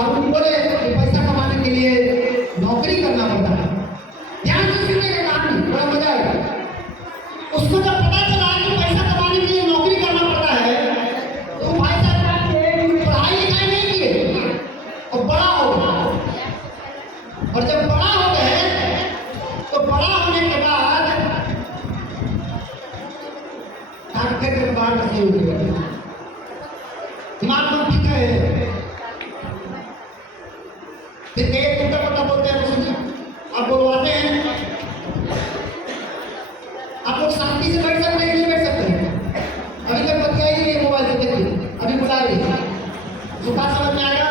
बाबू बोले कि पैसा कमाने के लिए नौकरी करना पड़ता है। ध्यान से सुनने का कहानी, बड़ा मजा आएगा। उसको जब पता चला कि पैसा कमाने के लिए नौकरी करना पड़ता है, तो भाई साहब पढ़ाई लिखाई नहीं किए और बड़ा हो गया। और जब बड़ा हो गए तो बड़ा होने के बाद डॉक्टर के बाद से उठ गए, दिमाग में ठीक है। फिर एक टूटा पट्टा बोलते हैं, सुनिए आप बोलवाते हैं, आप लोग शांति से बैठ सकते हैं, नहीं बैठ सकते? अभी तक बतिया ही नहीं, मोबाइल से देखिए, अभी बुला रही है। तो बात समझ में आएगा?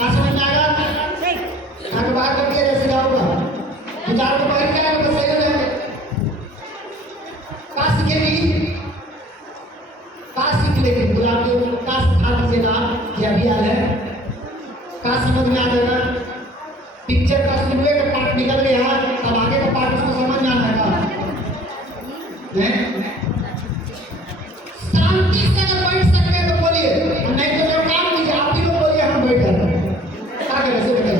बात समझ में आएगा? आगे बात करके जैसे जाऊंगा विचार को बाहर क्या है, सही हो जाएगा। का सीखेगी, का सीख लेगी, बुला के का सिखा दीजिएगा कि अभी आ है, का समझ में आ जाएगा। पिक्चर का शुरुए का पार्ट निकल गया, तब आगे का पार्ट उसको समझ में आएगा। शांति से अगर बैठ सकते हैं तो बोलिए, नहीं तो जो काम कीजिए, आप ही लोग बोलिए हम बैठ जाते हैं। क्या करें, ऐसे बैठे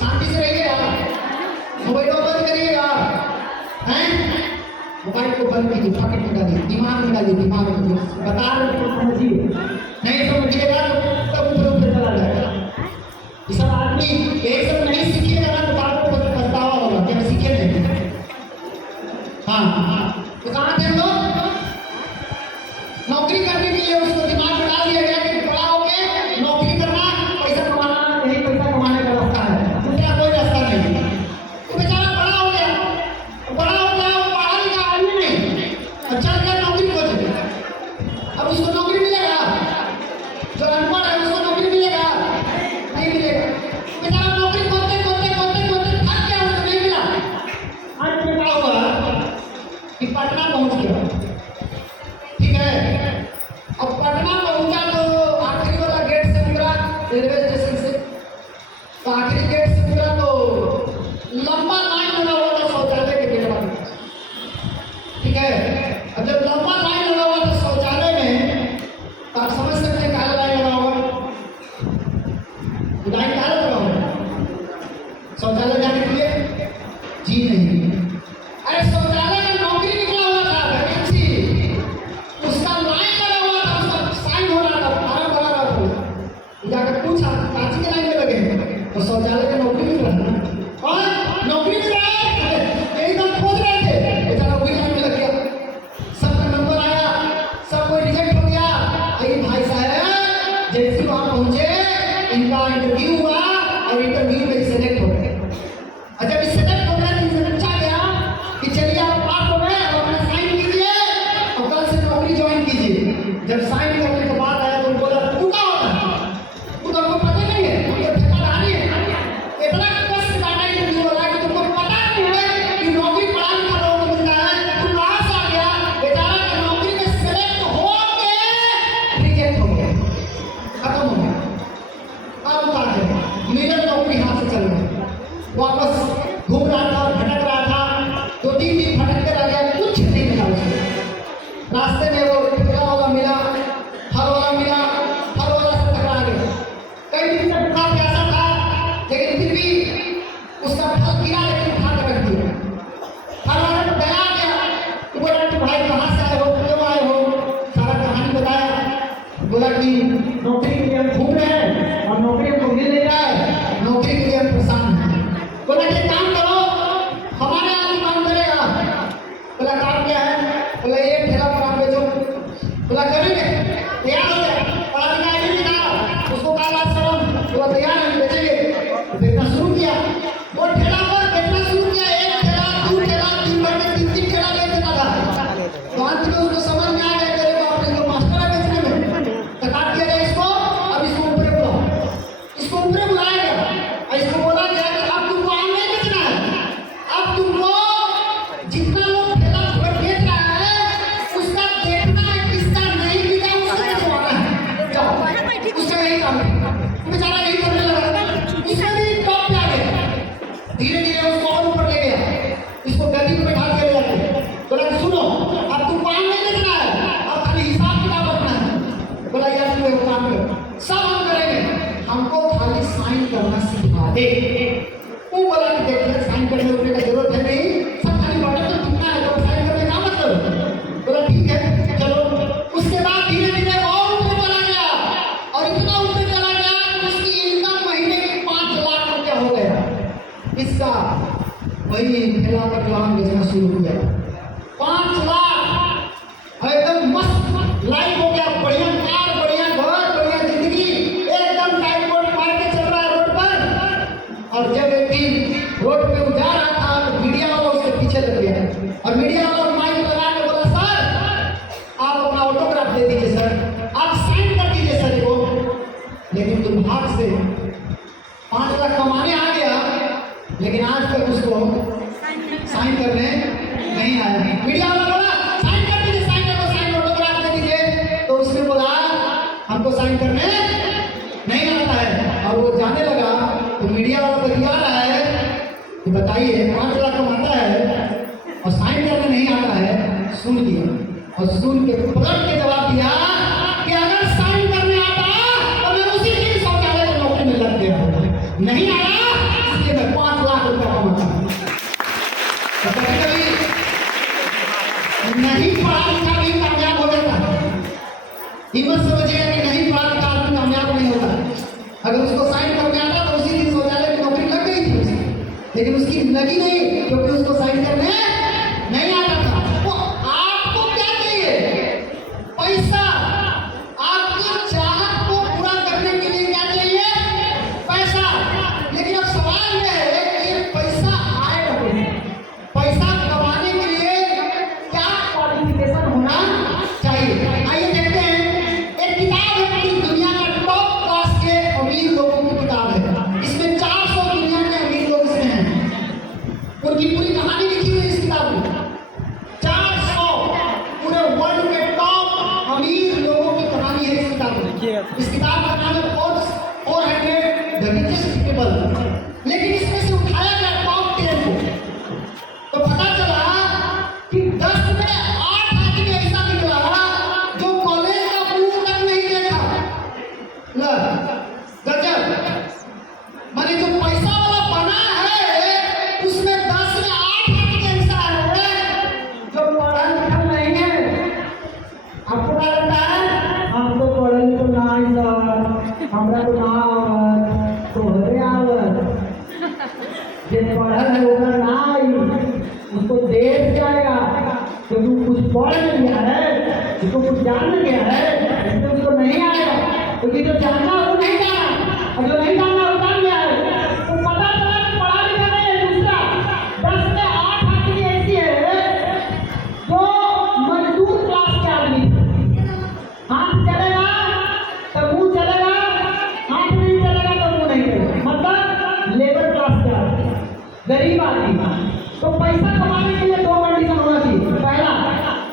शांति से रहिएगा, मोबाइल को बंद करिएगा, हैं? मोबाइल को बंद कीजिए, पॉकेट में डालिए, दिमाग में डालिए, दिमाग में बता रहे हो समझिए, नहीं समझिएगा तब ऊपर ऊपर चला जाएगा। ये सब आदमी एक सब नहीं सीखिएगा ना तो बाद में पछतावा होगा, क्या सीखे नहीं। हाँ, तो कहाँ थे हम लोग? नौकरी करने के लिए उसको दिमाग में डाल दिया गया कि बड़ा होके नौकरी करना, पैसा कमाना, यही पैसा कमाने का रास्ता है, दूसरा कोई रास्ता नहीं। तो बेचारा बड़ा हो गया, वो पढ़ा लिखा आदमी नहीं, अच्छा गया नौकरी खोजे। अब उसको नौकरी मिलेगा? जो अनपढ़ है उसको नौकरी मिलेगा? नहीं मिलेगा। बेचारा नौकरी खोजते थक गया, उसको नहीं मिला। आज क्या हुआ कि पटना पहुंच गया, ठीक है। अब पटना पहुंचा तो आखिरी वाला गेट से उतरा, रेलवे स्टेशन से, तो आखिरी गेट से उतरा तो लंबा लाइन लगा हुआ था शौचालय के गेट पर, ठीक है। अब जब लंबा लाइन लगा हुआ था शौचालय में, तो आप समझ सकते हैं कहाँ लाइन लगा हुआ, लाइन कहाँ लगा हुआ शौचालय जाने के लिए? जी नहीं, अरे शौचालय में नौकरी निकला हुआ था, वैकेंसी, उसका लाइन लगा हुआ था, उसका साइन हो रहा था, फॉर्म भरा रहा था। जाकर पूछा काची के लाइन में लगे, तो शौचालय में नौकरी मिल रहा है, और नौकरी मिल रहा है, यही तो खोज रहे थे। बेचारा वही लाइन में लग गया, सबका नंबर आया, सब कोई रिजेक्ट हो गया। अरे भाई साहब जैसे वहां पहुंचे, इनका इंटरव्यू हुआ और इंटरव्यू में सिलेक्ट हो गए। और जब सिलेक्ट हो गया तो इनसे पूछा गया कि चलिए आप पास हो गए, और अपना साइन कीजिए और कल से नौकरी ज्वाइन कीजिए। जब साइन करने के बाद आया तो बोला तू क्या होता है, तू तो हमको पता नहीं है, तुम तो ठेकेदारी है। इतना कष्ट काटा इंटरव्यू वाला कि तुमको पता नहीं है कि नौकरी पढ़ा लिखा लोगों को मिलता है, तू कहाँ से आ गया। बेचारा का नौकरी में सिलेक्ट हो के रिजेक्ट हो गया, खत्म हो गया। अब बात है मेरा नौकरी हाथ से चल गया, वापस घूम रहा था, भटक रहा था, 2-3 दिन भटकते रह गया, कुछ नहीं मिला उसको। रास्ते में वो ठेला वाला मिला, फल वाला मिला, फल वाला से टकरा गया। कई दिन तक भूखा प्यासा था, लेकिन फिर भी उसका फल गिरा, लेकिन उठा कर रख दिया। फल वाला को दया आ गया, तो बोला कि भाई कहाँ से आए हो, क्यों आए हो, सारा कहानी बताया। बोला कि नौकरी के लिए हम घूम रहे हैं और नौकरी हमको मिल नहीं रहा है, नौकरी के लिए हम परेशान हैं। बोला कि काम करो, हमारे यहाँ काम करेगा। बोला काम क्या है? बोला एक ठेला पर आप बेचो। बोला करेंगे, तैयार हो गया, पढ़ा लिखा नहीं था, उसको कहा लाज शर्म, बोला तैयार है बेचेंगे। बेचना शुरू किया, वो ठेला पर बेचना शुरू किया, एक ठेला, 2 ठेला, 3 महीने 3 ठेला ले देता था। तो अंत में उसको समझ में आ गया, तेरे बाप ने जो मास्टर है बेचने में, तो काट दिया जाए इसको, अब इसको ऊपर बुलाओ। इसको ऊपर बुलाया गया और इसको बोला गया कि अब तुमको आम नहीं बेचना है, अब तुमको जितना लोग ठेला पर बेच रहा है उसका देखना है, किसका नहीं बिका उसको बेचवाना है। जाओ, उसका यही काम है। बेचारा यही करने लगा, उसमें भी टॉप पे आ वो बोला कि देखिए साइन करने उठने का जरूरत है नहीं, सब खाली बॉर्डर तो टूटना है, तो साइन करने का मतलब। बोला ठीक है चलो। उसके बाद धीरे धीरे और ऊपर चला गया, और इतना ऊपर चला गया कि उसकी इनकम महीने की 5 लाख रुपया हो गया। इसका वही ठेला पर काम बेचना शुरू किया। 5 लाख एकदम मस्त लाइफ हो गया, बढ़िया कार, बढ़िया घर, बढ़िया जिंदगी, एकदम टाइट कोट मार के चल रहा है रोड पर। और जब एक दिन रोड पे जा रहा था तो मीडिया वाला उसके पीछे लग गया, और मीडिया वाला माइक लगा के बोला सर आप अपना ऑटोग्राफ दे दीजिए सर, आप साइन कर दीजिए सर को। लेकिन दुर्भाग्य से 5 लाख कमाने आ गया, लेकिन आज तक उसको साइन करने नहीं आया। मीडिया वाला बोला साइन कर दीजिए, साइन कर दो, साइन ऑटोग्राफ दे दीजिए। तो उसने बोला हमको साइन करने नहीं आता है, और वो जाने लगा। तो मीडिया वाला बतिया रहा है कि बताइए 5 लाख कमाता है और साइन करने नहीं आता है। सुन लिया, और सुन के पलट के जवाब दिया कि अगर साइन करने आता तो मैं उसी दिन शौचालय की नौकरी में लग गया होता, नहीं आया इसलिए मैं 5 लाख रुपया कमाता हूँ। तो कभी नहीं पढ़ा लिखा भी कामयाब हो जाता है। हिम्मत समझिएगा कि नहीं पढ़ा लिखा आदमी कामयाब नहीं होता। अगर उसको साइन करने आता तो उसी दिन शौचालय की नौकरी लग गई थी उसकी, लेकिन उसकी लगी नहीं क्योंकि उसको साइन करने नहीं आता था। तो आपको क्या चाहिए? पैसा। आपकी चाहत को पूरा करने के लिए क्या चाहिए? पैसा। लेकिन अब सवाल यह है कि पैसा आएगा कैसे? पैसा कमाने के लिए क्या क्वालिफिकेशन होना चाहिए? आइए देखते हैं। एक किताब है पूरी दुनिया का टॉप क्लास के अमीर लोगों की किताब है। इसमें 400 दुनिया के अमीर लोग इसमें हैं, उनकी पूरी कहानी लिखी हुई है इस किताब में। 400 पूरे वर्ल्ड के टॉप अमीर लोगों की कहानी है इस किताब में। इस किताब का नाम है फोर्ब्स 400 द रिचेस्ट पीपल। लेकिन इसमें से उठाया गया टॉप 10 को, तो पता चला कि 10 में 8 आदमी ऐसा निकला जो कॉलेज का मुंह तक नहीं देखा। गजब। माने जो पैसा वाला बना है उसमें 10 में 8 आदमी ऐसा है जो पढ़ा लिखा नहीं है। आपको क्या लगता है? हम तो पढ़े लिखे नहीं सर, हमरा तो ना आवत, तोहरे आवत। जे पढ़ल है ओकर ना आई, उसको देश जाएगा क्योंकि कुछ पढ़ लिया है, उसको कुछ जान गया है, इसलिए उसको नहीं आएगा। क्योंकि जो जानना वो नहीं जाना, और जो नहीं जानना वो जान गया है। तो पता चला कि पढ़ा लिखा नहीं है। दूसरा 10 में 8 आदमी ऐसी है जो मजदूर क्लास के आदमी, हाथ चलेगा तो मुंह चलेगा, हाथ नहीं चलेगा तो मुंह नहीं चलेगा, मतलब लेबर क्लास के आदमी, गरीब आदमी। तो पैसा कमाने के लिए 2 कंडीशन होना चाहिए। पहला,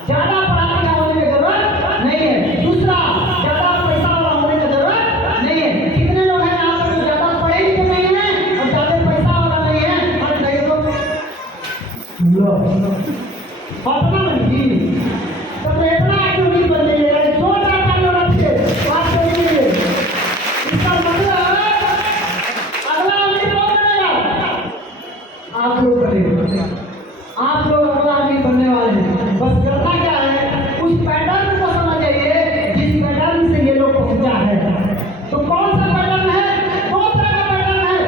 ज्यादा पढ़ा लिखा होने की जरूरत नहीं है। दूसरा, ज्यादा पैसा वाला होने की जरूरत नहीं है। कितने लोग हैं यहाँ पर जो ज्यादा पढ़े लिखे नहीं है और ज्यादा पैसा वाला नहीं है? और नहीं तो पढ़ना नहीं, तो इतना क्यों नहीं बन जाइएगा? जो ज्यादा लोग अच्छे बात करेंगे, इसका मतलब अगला आदमी कौन बनेगा? आप लोग बनेंगे। आप लोग अगला आदमी बनने वाले हैं। बस करना क्या है, उस पैटर्न को समझ आइए जिस पैटर्न से ये लोग पहुंचा है। तो कौन सा पैटर्न है? 2 तरह का पैटर्न है।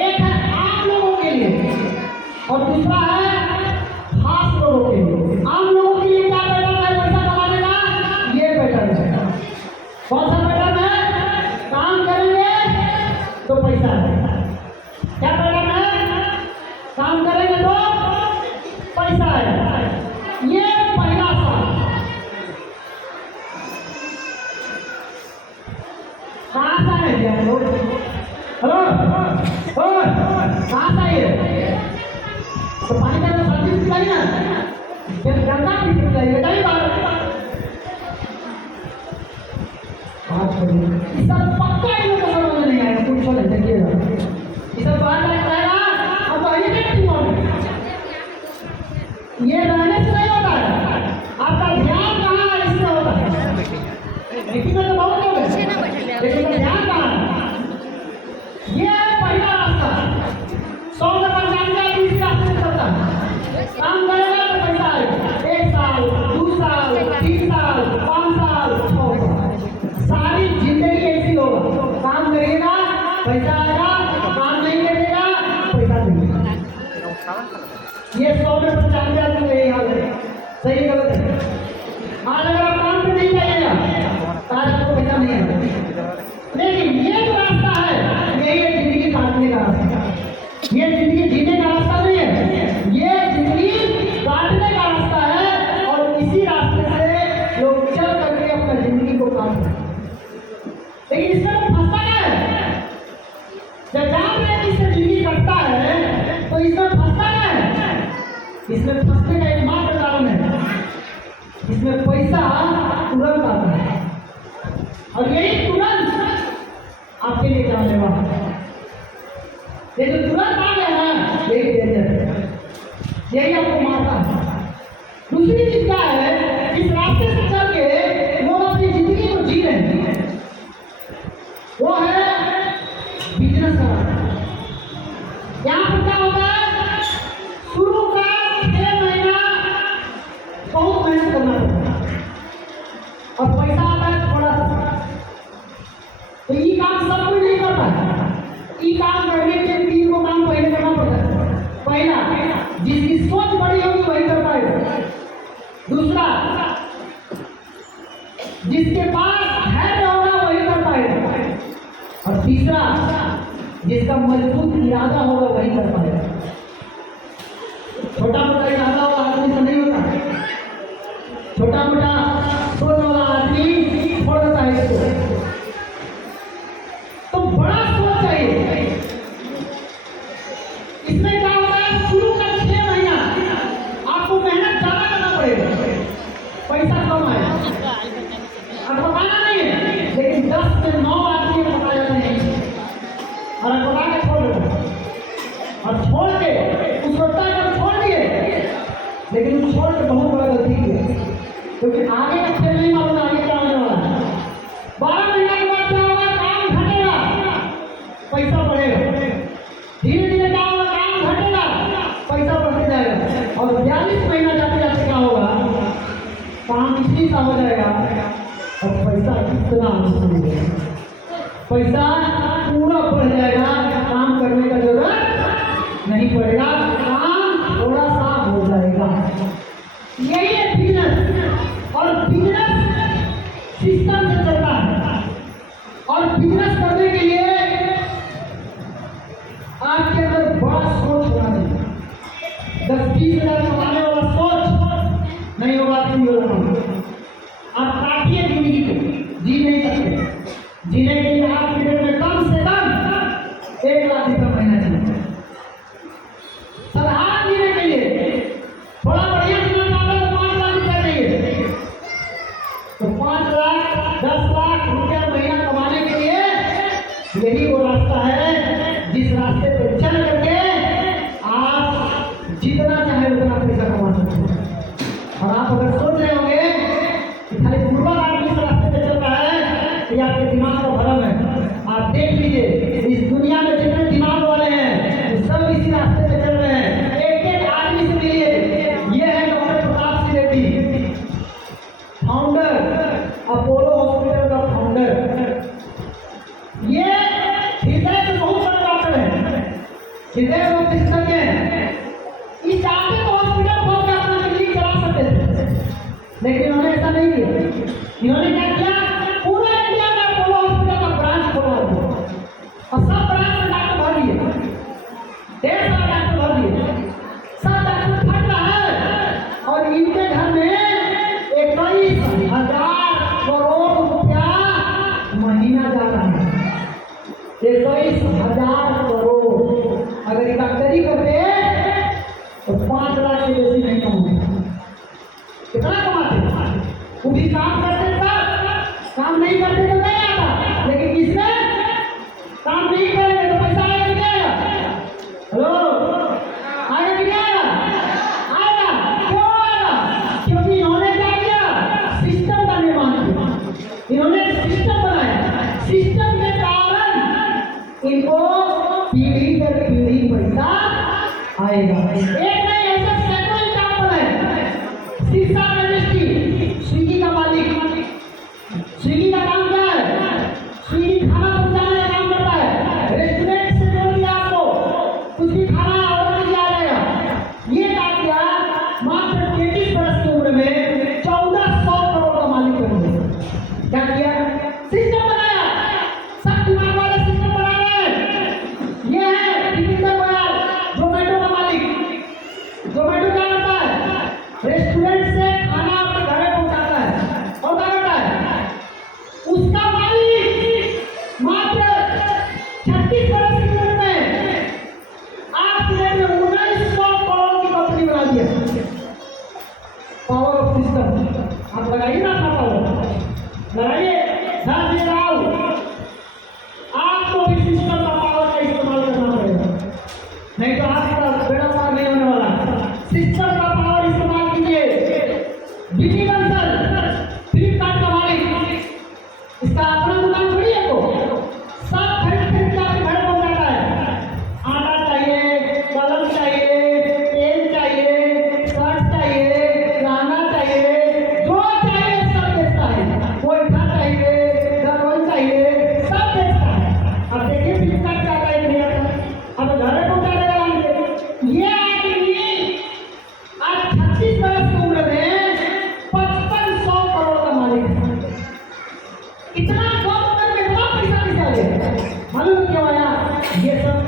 एक है आम लोगों के लिए और दूसरा है खास लोगों के लिए। आम लोगों के लिए क्या पैटर्न है पैसा कमाने का? ये पैटर्न है। कौन सा पैटर्न है? काम करेंगे तो पैसा है। क्या पैटर्न है? काम करेंगे तो पैसा है। ये पहला साल। कहाँ से आए थे आप लोग? हेलो, कहाँ से आए? तो पानी का सर्विस पिलाई ना, फिर गंदा भी पिलाई, बताइए बात। इस सब पक्का इन लोगों को समझ में नहीं आएगा। कुछ छोड़ देखिएगा, इस सब बात लगता है ना, अब वही देखती हूँ। ये रहने से नहीं होता है, आपका ध्यान कहाँ है इससे होता है। लेकिन तो बहुत लोग हैं, लेकिन ध्यान कहाँ है? ये काम करेगा तो पैसा आएगा। 1 साल, 2 साल, 3 साल, 5 साल, 6 साल, सारी जिंदगी ऐसी होगा। काम करिएगा पैसा आएगा, काम नहीं करिएगा पैसा नहीं। ये 100 में 95 आदमी यही हाल है। सही गलत है। आज अगर आप काम पे नहीं जाइएगा तो आज आपको पैसा नहीं आएगा। लेकिन ये जो रास्ता है यही है जिंदगी काटने का रास्ता। ये जिंदगी जीने का रास्ता नहीं है, ये जिंदगी काटने का रास्ता है। और इसी रास्ते से लोग चल करके अपना जिंदगी को काटते हैं। लेकिन इसमें फंसता क्या है? जब जान रहे हैं इससे जिंदगी कटता है तो इसमें फंसता क्या है? इसमें फंसने का एकमात्र कारण है, इसमें पैसा तुरंत आता है और यही तुरंत आपके लिए जानलेवा है। ये जो तुरंत आ गया ना यही डेंजर है, यही आपको मारता है। दूसरी चीज क्या है? इस रास्ते से चल के लोग अपनी जिंदगी को जी रहे हैं, वो है बिजनेस का रास्ता। यहाँ पर क्या होता है? शुरू का 6 महीना बहुत मेहनत करना पड़ता है और पैसा आता है थोड़ा सा। तो ये काम सब कोई नहीं करता है। ये काम करने के 3 को काम पहले करना पड़ता है। पहला, जिसकी सोच बड़ी होगी वही कर पाएगा। दूसरा, जिसके पास धैर्य होगा वही कर पाएगा। और तीसरा, जिसका मजबूत इरादा होगा वही कर पाएगा। छोटा मोटा इरादा वाला आदमी से नहीं होता, छोटा मोटा सोच वाला आदमी छोड़ देता है इसको। तो बड़ा सोच चाहिए। इसमें क्या होता है? शुरू का 6 महीना आपको मेहनत ज्यादा करना पड़ेगा, पैसा कम आएगा। अब पकाना नहीं है, लेकिन 10 से 9 आदमी को पकाया जाता है और आप पका के छोड़ देते और छोड़ के उस रोटा को छोड़ दिए। लेकिन उस छोड़ के बहुत बड़ा गलती की है, क्योंकि आगे का खेल नहीं मालूम आगे क्या होने वाला है। 12 महीने के बाद क्या होगा? काम घटेगा, पैसा बढ़ेगा। धीरे धीरे क्या होगा? काम घटेगा, पैसा बढ़ते जाएगा। और 42 महीना जाते जाते क्या होगा? काम इतनी सा हो जाएगा और पैसा कितना मुश्किल है, पैसा पूरा बढ़ जाएगा। काम करने का जरूरत नहीं पड़ेगा, काम थोड़ा सा हो जाएगा। यही है बिजनेस। और बिजनेस सिस्टम से चलता है। और बिजनेस करने के लिए आपके अंदर बड़ा सोच होना चाहिए। 10-20 हजार कमाने वाला सोच नहीं होगा तो नहीं होगा। आप काटिए जिंदगी को, जी नहीं सकते। जीने के लिए आपके घर में कम से कम 1 लाख रुपया महीना चाहिए। साधारण जीने के लिए थोड़ा बढ़िया जीना चाहते हो तो 5 लाख रुपया चाहिए। तो 5 लाख 10 लाख रुपया महीना कमाने के लिए यही वो रास्ता है जिस रास्ते पे चल करके आप जितना चाहे उतना पैसा कमा सकते हैं। और आप अगर सोच रहे होंगे कि खाली पूर्वक आदमी इस रास्ते पे चल रहा है तो ये आपके दिमाग का भ्रम है। आप देख लीजिए इस दुनिया में जितने दिमाग वाले हैं वो सब इसी रास्ते पे चल रहे हैं। एक आदमी से मिलिए, ये है doctor Pratap Singh Reddy, founder, Apollo hospital का फाउंडर। ये हृदय में बहुत बड़े डॉक्टर है, हृदय रोग विशेषज्ञ हैं। इस चाहते तो हॉस्पिटल खोल के अपना क्लिनिक चला सकते थे, लेकिन इन्होंने ऐसा नहीं किया। इन्होंने क्या किया? पूरे इंडिया में अपोलो हॉस्पिटल का ब्रांच खोला और सब ब्रांच में डॉक्टर भर दिए, 1.5 साल डॉक्टर भर दिए। सब डॉक्टर थक रहा है और इनके घर में 21,000 करोड़ रुपया महीना जा रहा है। 21,000 करोड़ अगर डॉक्टरी करते तो 5 लाख से बेसी नहीं कमाते। कितना कमाते? वो भी काम करते था, काम नहीं करते तो नहीं आता। लेकिन इसमें काम नहीं करेंगे तो पैसा आएगा नहीं आएगा? हेलो, आएगा नहीं आएगा? आएगा। क्यों आएगा? क्योंकि इन्होंने क्या किया? सिस्टम का निर्माण किया। इन्होंने सिस्टम बनाया। सिस्टम के कारण इनको पीढ़ी दर पीढ़ी पैसा आएगा। एक नहीं, ऐसा सैकड़ों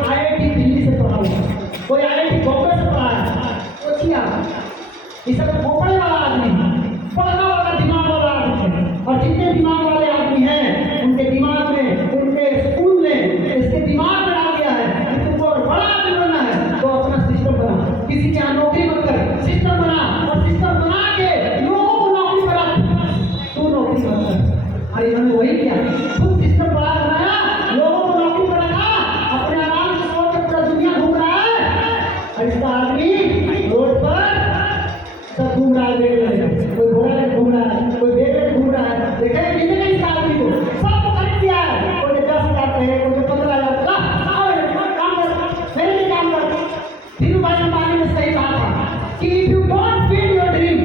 IIT दिल्ली से पढ़ा हुआ, कोई IIT बॉम्बे से पढ़ा है। सोचिए ये सब खोपड़े वाला आदमी पढ़ना वाला दिमाग वाला आदमी है। और जितने दिमाग वाले आदमी हैं उनके दिमाग में, उनके स्कूल ने इसके दिमाग में आ गया है कि तुमको अगर बड़ा आदमी बनना है तो अपना सिस्टम बना, किसी के यहाँ नौकरी मत कर, सिस्टम बना और सिस्टम बना के लोगों को नौकरी बना, तू नौकरी मत कर। और इन्होंने वही किया, खुद सिस्टम बड़ा बनाया, लोगों को नौकरी बनाया, अपने आराम से सोच के पूरा दुनिया घूम रहा है। और इसका आदमी रोड पर सब घूम रहा है, कोई घोड़ा लेकर घूम रहा है, कोई बेट लेकर घूम रहा है। देखा है कितने इस आदमी को सबको खरीद दिया है, कोई 10,000 पे है, कोई 15,000 काम कर, मेरे लिए काम कर। धीरूभाई अंबानी ने सही कहा था कि if you don't feel your dream,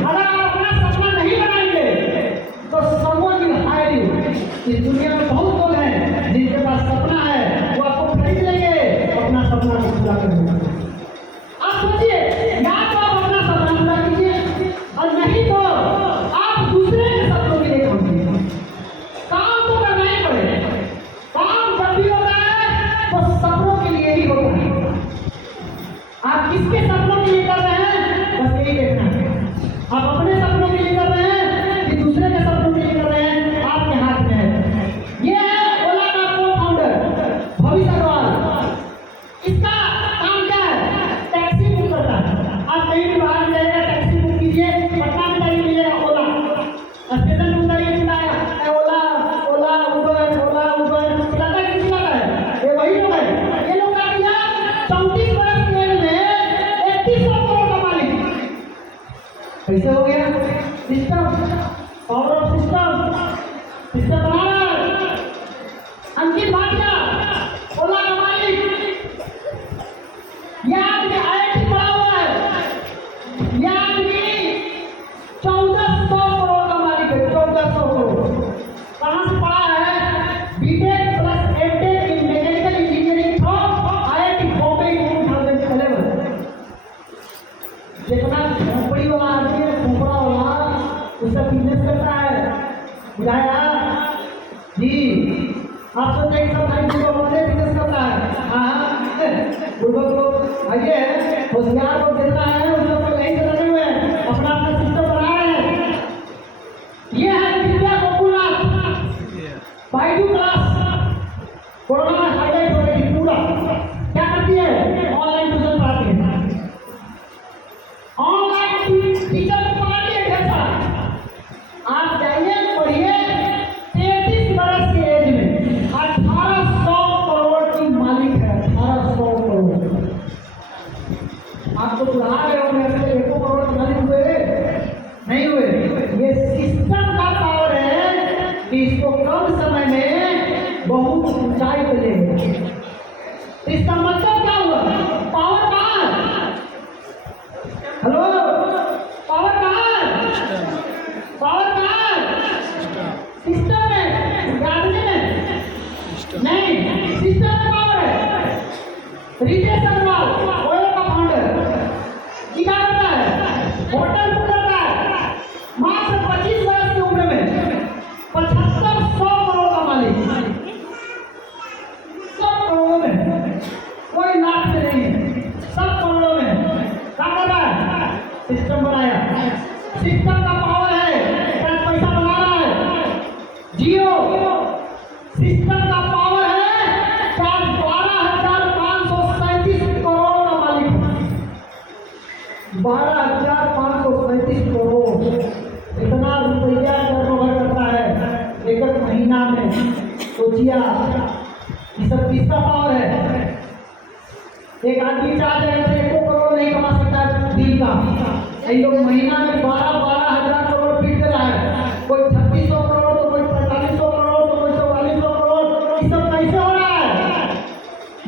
अगर आप अपना सपना नहीं बनाएंगे तो समवन विल हायर यू। इस दुनिया में बहुत लोग हैं जिनके पास सपना है, वो आपको खरीद लेंगे, अपना सपना को पूरा करेंगे। आप सोचिए, या तो आप अपना सपना पूरा कीजिए और नहीं तो आप दूसरे के सपनों के लिए काम कीजिए। काम तो करना ही पड़ेगा, काम जब भी होता है तो सपनों के लिए ही होता है। आप किसके सपनों के लिए कर रहे हैं, बस यही देखना है। आप अपने सपनों के लिए कर रहे हैं कि दूसरे के सपनों के लिए कर रहे हैं, आपके हाथ में है। ये है ओला का को-फाउंडर भविष्य अग्रवाल। इसका काम क्या है, टैक्सी बुक करता है। आप कहीं भी बाहर जाइएगा, टैक्सी बुक कीजिए, पटना में जाइए मिलेगा ओला, स्टेशन में उतरिए मिलाया ओला, ओला उबर, ओला उबर, लगा किसी का है, ये वही लोग है। ये लोग का किया 34 वर्ष की एज में 3100 करोड़ का मालिक कैसे हो गया। System, power of system, system बना रहा है। अंकित भाटिया ओला का मालिक, यह आदमी IIT पढ़ा हुआ है, यह आदमी 1400 करोड़ का मालिक है, 1400 करोड़। कहाँ से पढ़ा है, BTech plus MTech in mechanical engineering from IIT Bombay in 2011। जितना खोपड़ी वाला आदमी है, खोपड़ा वाला, उसका बिजनेस करता है, बुझाया जी। आप सोचते हैं सब खाली बिजनेस करता है, हाँ बुजुर्ग लोग आइए, होशियार लोग जितना है उन लोग को यहीं से लगे हुए हैं, अपना अपना सिस्टम बना रहे हैं। ये है विद्या गोकुलनाथ, बाइजू क्लास कोरोना में हाईलाइट हो गई थी पूरा। क्या करती है, ऑनलाइन ट्यूशन पढ़ाती है, ऑनलाइन टीचर पढ़ाती है। कैसा आप जाइए पढ़िए, 33 वर्ष की एज में 1800 करोड़ की मालिक है, 1800 करोड़। आप तो बुला रहे हो, मेरे से 1 करोड़ के मालिक हुए नहीं हुए। ये सिस्टम का पावर है कि इसको कम समय में बहुत ऊंचाई पे ले गए। इसका मतलब क्या हुआ, पावर कहाँ है, हेलो, पावर कहाँ है, पावर कहाँ है, सिस्टम में, आदमी में नहीं, सिस्टम में पावर है। रितेश अग्रवाल ओयो का फाउंडर क्या करता है, होटल बुक करता है, मात्र 25 वर्ष की उम्र में 7500 करोड़ का मालिक, सब करोड़ों में, कोई लाख में नहीं है, सब करोड़ों में। क्या कर रहा है, सिस्टम बनाया, सिस्टम का पावर है, पैसा बना रहा है। जियो सिस्टम का पावर है, 12,537 करोड़ का मालिक, 12,537 करोड़। इतना रुपया टर्नओवर करता है एक महीना में। सोचिए ये सब किसका पावर है। एक आदमी 4 जगह से 1 करोड़ नहीं कमा सकता दिन का, ये लोग महीना में 12-12 हजार करोड़ फीट दे रहा है। कोई 3600 करोड़ तो कोई 4500 करोड़ तो कोई 4400 करोड़। ये सब कैसे हो रहा है,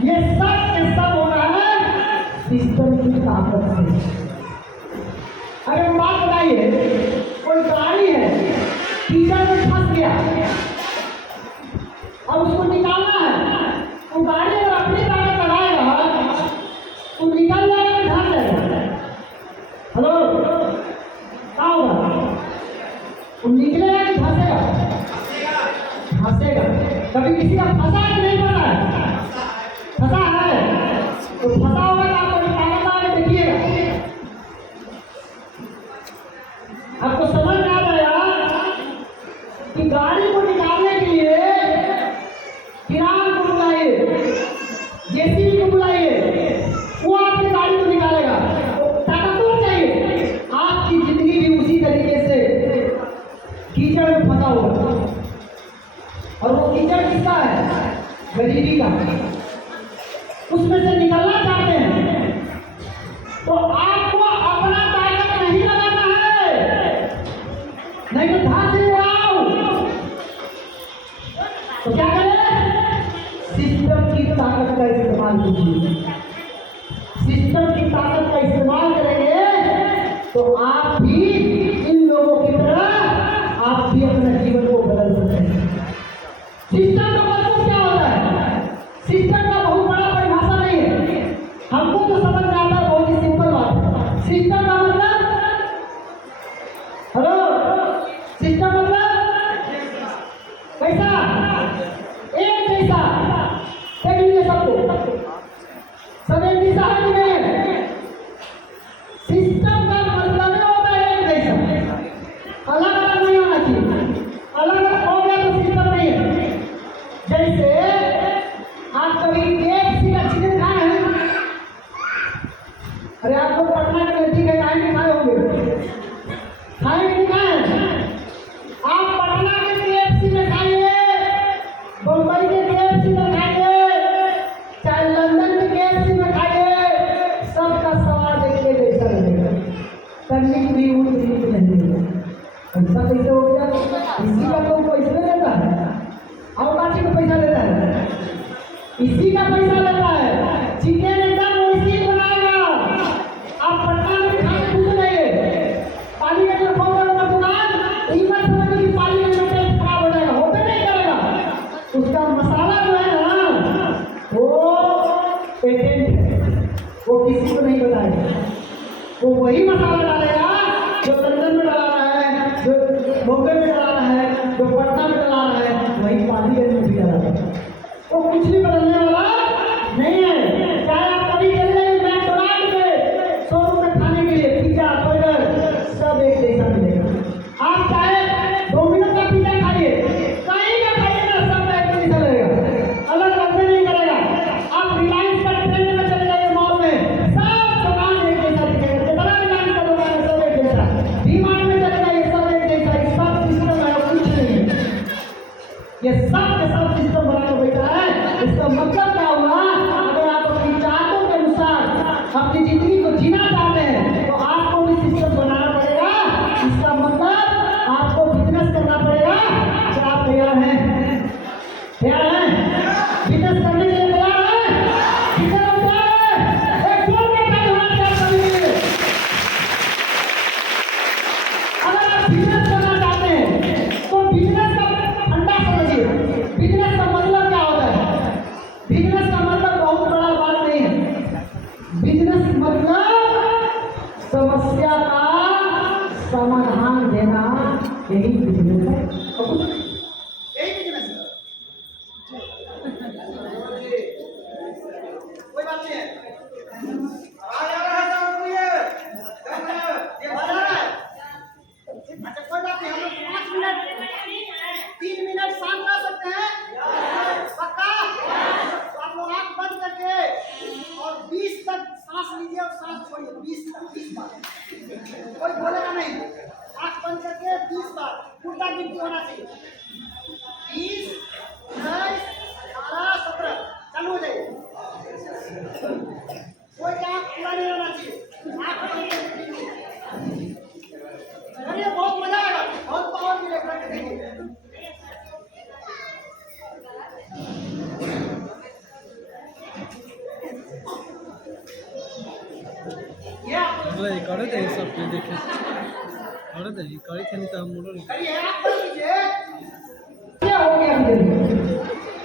ये सब हो रहा है सिस्टम की ताकत से। अरे बात बताइए, कोई गाड़ी है, कीचड़ में फंस गया, अब उसको निकालना है, वो गाड़ी अगर अपनी ताकत लगाएगा तो निकल जाएगा, ढाल जाएगा। हेलो, क्या होगा, वो निकलेगा कि फंसेगा, फंसेगा। कभी किसी का फंसा कि नहीं फंसा है, उसमें से निकलना चाहते हैं तो आपको अपना ताकत नहीं लगाना है, नहीं तो धार से आओ। तो क्या करें? सिस्टम की ताकत का इस्तेमाल कीजिए। सिस्टम की ताकत का इस्तेमाल करेंगे तो आप भी इन लोगों की तरह आप भी अपने जीवन को बदल सकते हैं। सिस्टम का मतलब क्या होता है? सिस्टम का बहुत बड़ा परिभाषा नहीं है, हमको तो समझ में आता है, बहुत ही सिंपल बात है। सिस्टम का मतलब, हेलो, सिस्टम मतलब कैसा? एक जैसा, देख लीजिए सबको, सब एक जैसा है कि नहीं? सिस्टम का मतलब होता है एक जैसा, अलग अलग नहीं होना चाहिए। अलग अलग हो गया तो सिस्टम नहीं है। जैसे आप कभी KFC का चिकन खाए हैं? अरे आप लोग पटना के नजदीक है, खाए नहीं खाए होंगे? खाए नहीं खाए? आप पटना के KFC में खाइए, बम्बई के KFC में खाइए, चाहे लंदन के KFC में खाइए, सबका स्वाद एक जैसा रहेगा। तनिक भी ऊंच नीच नहीं होगा। ऐसा कैसे हो गया? इसी का तो पैसे लेता है, और बाकी का पैसा लेता है, इसी का पैसा लेता है। चिकन एकदम वैसी बनाएगा। आप पटना में खा के पूछ रहे पानी का जो खोल होगा दुकान, ये मत समझो कि पानी का टेस्ट खराब हो जाएगा, होते नहीं करेगा। उसका मसाला जो है ना, वो पेटेंट है, वो किसी को नहीं बताएगा। वो वही मसाला डालेगा जो लंदन में डाला है, जो बॉम्बे में डाला है, जो पटना में डाला है, वही पानीगंज में भी डाला है। वो कुछ भी बदलने वाला नहीं है। चाहे आप कभी चले जाइए मैकडॉनल्ड के शोरूम में खाने के लिए, पिज्जा बर्गर सब एक जैसा मिलेगा। आप चाहे डोमिनोज का पिज्जा खाइए, कहीं का खाइएगा, सब एक जैसा रहेगा, अलग अलग नहीं करेगा। आप रिलायंस का ट्रेंड में चले जाइए मॉल में, सब दुकान एक जैसा दिखेगा, जितना रिलायंस का दुकान है सब एक जैसा। डी-मार्ट में चले जाइए, सब एक जैसा। ये सब सिस्टम है, कुछ नहीं है। ये सब के सब सिस्टम बना के बैठा है। इसका मतलब क्या हुआ? अगर आप अपनी चाहतों के अनुसार अपनी जिंदगी को जीना चाहते हैं तो आपको भी सिस्टम बनाना पड़ेगा। इसका मतलब आपको बिजनेस करना पड़ेगा। क्या आप तैयार हैं? तैयार हैं? बिजनेस करने के लिए तैयार हैं? कितना तैयार है? एक जोर में खड़े होना तैयार करने के लिए। अगर आप बिजनेस करना चाहते हैं तो बिजनेस का अंडा समझिए। बिजनेस का मतलब क्या होता है? बिजनेस का मतलब बहुत बड़ा बात नहीं है। बिजनेस मतलब समस्या का समाधान देना, यही बिजनेस है। यही बिजनेस है। कोई बात नहीं है। आ जा रहा है तो ये बजा रहा है। अच्छा कोई बात नहीं, हम लोग 5 मिनट 3 मिनट शांत रह सकते हैं? पक्का? तो आप लोग आँख बंद करके और 20 तक सांस लीजिए और सांस छोड़िए। 20 बार, कोई बोलेगा नहीं। आँख बंद करके 20 बार, उल्टा गिनती होना चाहिए। 20, 19, 18, 17, चालू हो जाइए। कोई आँख पूरा नहीं होना चाहिए। आँख बंद करके अरे बहुत मजा आएगा, बहुत पावर मिलेगा। ये करे थे सब पे देखे करे थे करे थे नहीं तो हम लोग करिए आप कर लीजिए। क्या हो गया मुझे?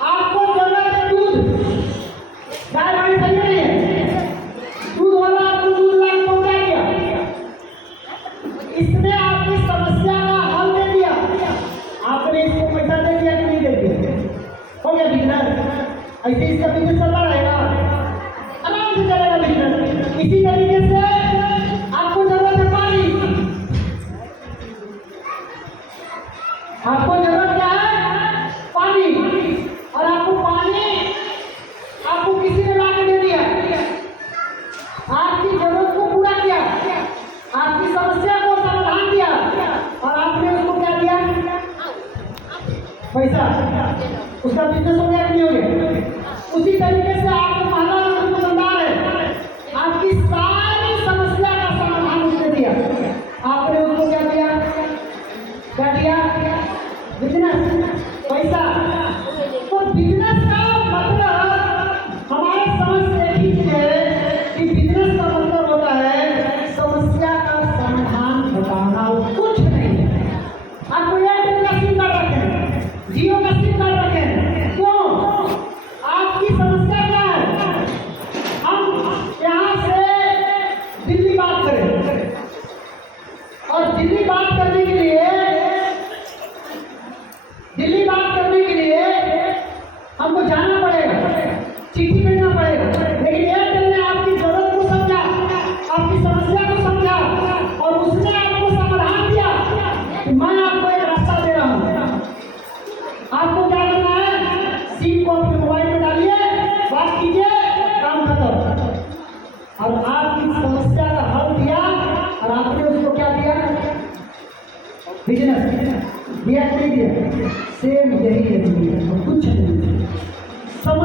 आपको जरूरत है दूध, गाय वाली सही नहीं है। दूध वाला आपको दूध ला के पहुंचा दिया, इसने आपकी समस्या का हल दे दिया। आपने इसको पैसा दे दिया कि नहीं दे दिया? हो गया बिजनेस। ऐसे इसका बिजनेस चलता रहेगा, आराम से चलेगा बिजनेस। इसी तरीके से आपको जरूरत है पानी। आपको जरूरत क्या है? पानी।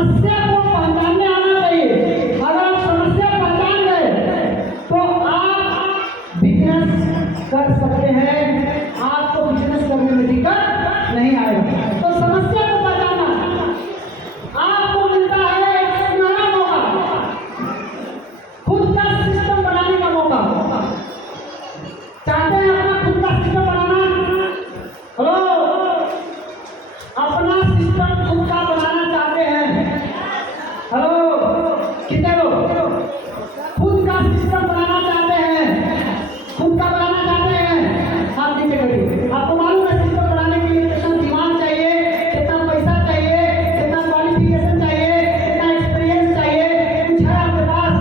समस्या को पहचानने आना चाहिए। अगर आप समस्या पहचान गए तो आप बिजनेस कर सकते हैं, आपको बिजनेस करने में दिक्कत नहीं आएगी। तो समस्या को पहचाना, आपको मिलता है एक सुनहरा मौका, खुद का सिस्टम बनाने का मौका। चाहते हैं अपना खुद का सिस्टम बनाना? हेलो, अपना सिस्टम खुद का बनाना चाहते हैं? हेलो, कितने लोग खुद का सिस्टम बनाना चाहते हैं? खुद का बनाना चाहते हैं? हाथ नीचे करिए। आपको मालूम है सिस्टम बनाने के लिए कितना दिमाग चाहिए, कितना पैसा चाहिए, कितना क्वालिफिकेशन चाहिए, कितना एक्सपीरियंस चाहिए? कुछ है आपके पास?